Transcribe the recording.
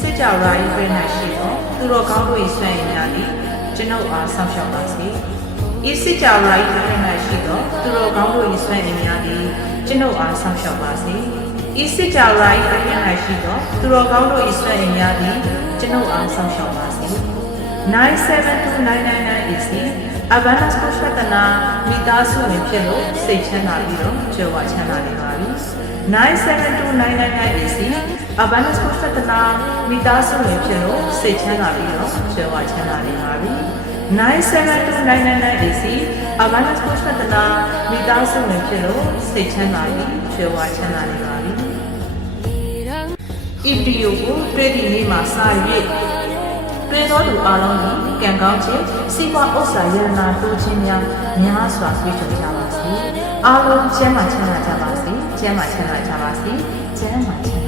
စစ်ကြောရာဤပြ၌ရှိသောသူတော်ကောင်းတို့၏ဆွမ်းရည်များသည်ကျွန်ုပ်အားဆောင်ရှောက်ပါစေဤစစ်ကြောရာဤပြ၌ရှိသောသူတော်ကောင်းတို့၏ဆွမ်းရည်များသည်ကျွန်ုပ်အားဆောင်ရှောက်ပါစေဤစစ်ကြောရာဤပြ၌ရှိသောသူတော်ကောင်းတို့၏ဆွမ်းရည်များသည်ကျွန်ုပ်အားဆောင်ရှောက်ပါစေ97299 AC Abundance ကိုရှော့တနာမိသားစုဝင်ဖြစ်လို့စိတ်ချမ်းသာပြီးတော့ကြွယ်ဝချမ်းသာနေပါပြီ97299 AC Abundance ကိုရှော့တနာမိသားစုဝင်ဖြစ်လို့စိတ်ချမ်းသာပြီးတော့ကြွယ်ဝချမ်းသာနေပါပြီ97299 AC Abundance ကိုရှော့တနာမိသားစုဝင်ဖြစ်လို့စိတ်ချမ်းသာပြီးကြွယ်ဝချမ်းသာနေပါပြီဤဗီဒီယိုကိုတွေ့သည့်နေ့မှာစ၍တွေ့သောသူအလုံးကိုကံကောင်းခြင်းစီးပွားဥစ္စာရတနာတိုးခြင်းများစွာတွေ့ကြုံကြပါစေအားလုံးကျမ်းမာချမ်းသာကြပါစေကျမ်းမာချမ်းသာကြပါစေကျမ်းမာချမ်း